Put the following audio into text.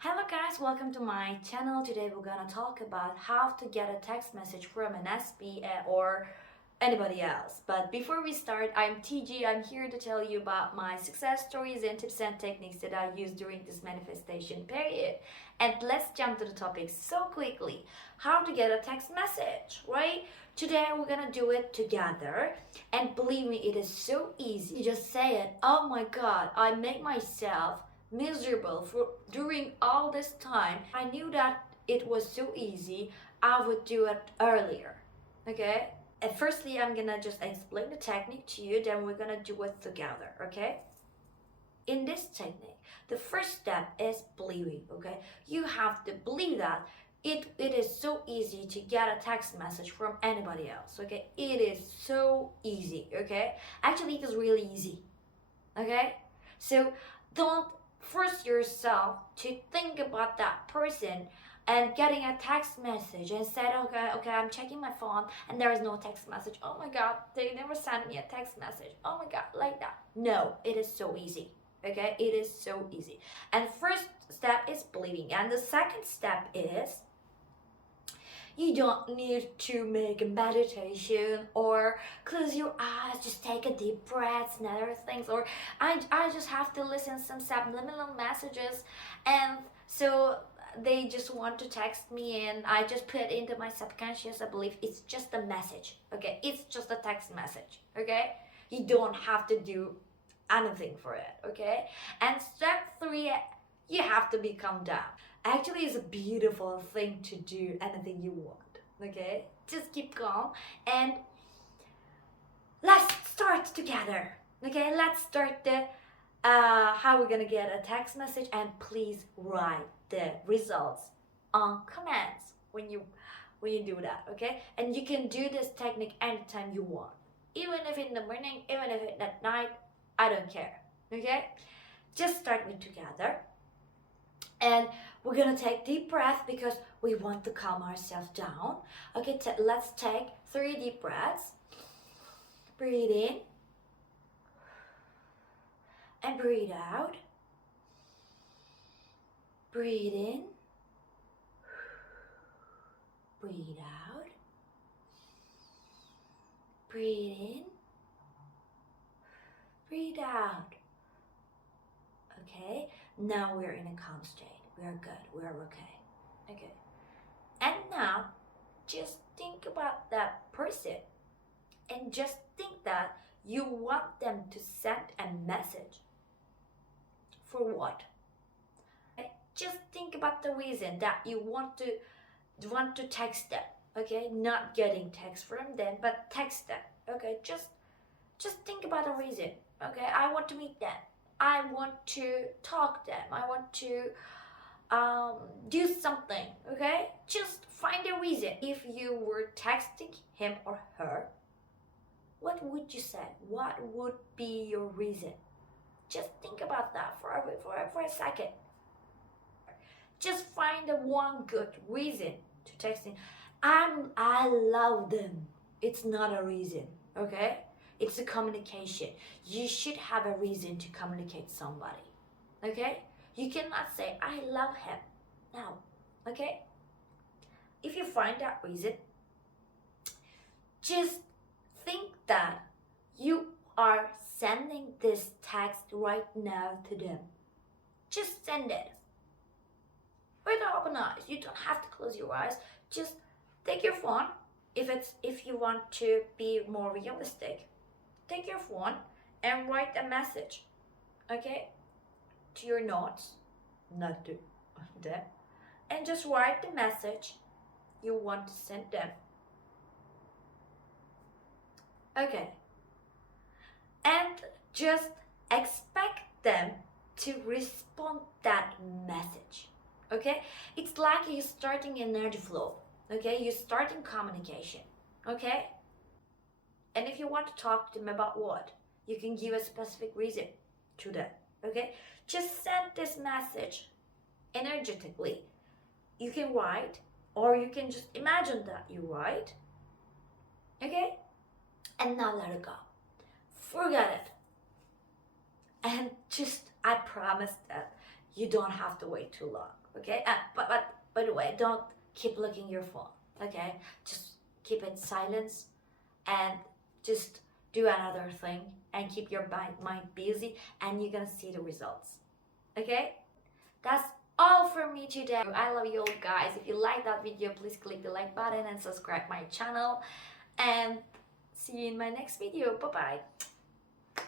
Hello guys, welcome to my channel. Today we're gonna talk about how to get a text message from an SP or anybody else. But before we start, I'm TG. I'm here to tell you about my success stories and tips and techniques that I used during this manifestation period. And let's jump to the topic so quickly. How to get a text message, right? Today we're gonna do it together. And believe me, it is so easy. You just say it. Oh my god, I make myself miserable for during all this time. I knew that it was so easy, I would do it earlier. Okay, and firstly I'm gonna just explain the technique to you, then we're gonna do it together. Okay, in this technique the first step is believing. Okay, you have to believe that it is so easy to get a text message from anybody else. Okay, it is so easy. Okay, actually it is really easy. Okay, so don't force yourself to think about that person and getting a text message and said, okay, I'm checking my phone and there is no text message. Oh my god, they never sent me a text message. Oh my god, like that. No, it is so easy. Okay, it is so easy. And first step is believing, and the second step is you don't need to make a meditation or close your eyes, just take a deep breath and other things. Or I just have to listen some subliminal messages, and so they just want to text me and I just put into my subconscious. I believe it's just a message. Okay, it's just a text message. Okay, you don't have to do anything for it. Okay, and step 3, you have to be calm down. Actually, it's a beautiful thing to do anything you want. Okay, just keep calm and let's start together. Okay, let's start the how we're gonna get a text message, and please write the results on comments when you do that. Okay, and you can do this technique anytime you want, even if in the morning, even if it's at night, I don't care. Okay, just start with together. And we're gonna take deep breath because we want to calm ourselves down. Okay, let's take 3 deep breaths. Breathe in and breathe out. Breathe in, breathe out. Breathe in, breathe out. Okay, now we're in a calm state. We're good, we're okay. Okay, and now just think about that person and just think that you want them to send a message. For what? Okay? Just think about the reason that you want to text them. Okay, not getting text from them, but text them. Okay, just think about the reason. Okay, I want to meet them. I want to talk to them. I want to do something. Okay, just find a reason. If you were texting him or her, what would you say? What would be your reason? Just think about that for a second. Just find the one good reason to text him. I love them. It's not a reason. Okay, it's a communication. You should have a reason to communicate somebody. Okay, you cannot say I love him. No. Okay, if you find that reason, just think that you are sending this text right now to them. Just send it with open eyes. You don't have to close your eyes. Just take your phone. If you want to be more realistic, take your phone and write a message. Okay, to your notes, not to them, and just write the message you want to send them. Okay, and just expect them to respond that message. Okay, it's like you're starting energy flow. Okay, you're starting communication. Okay, and if you want to talk to them about what, you can give a specific reason to them. Okay, just send this message energetically. You can write, or you can just imagine that you write. Okay, and now let it go. Forget it. And just, I promise that you don't have to wait too long. Okay, but by the way, don't keep looking your phone. Okay, just keep it silence and just do another thing and keep your mind busy, and you're gonna see the results. Okay, that's all for me today. I love you all, guys. If you like that video, please click the like button and subscribe my channel, and see you in my next video. Bye bye.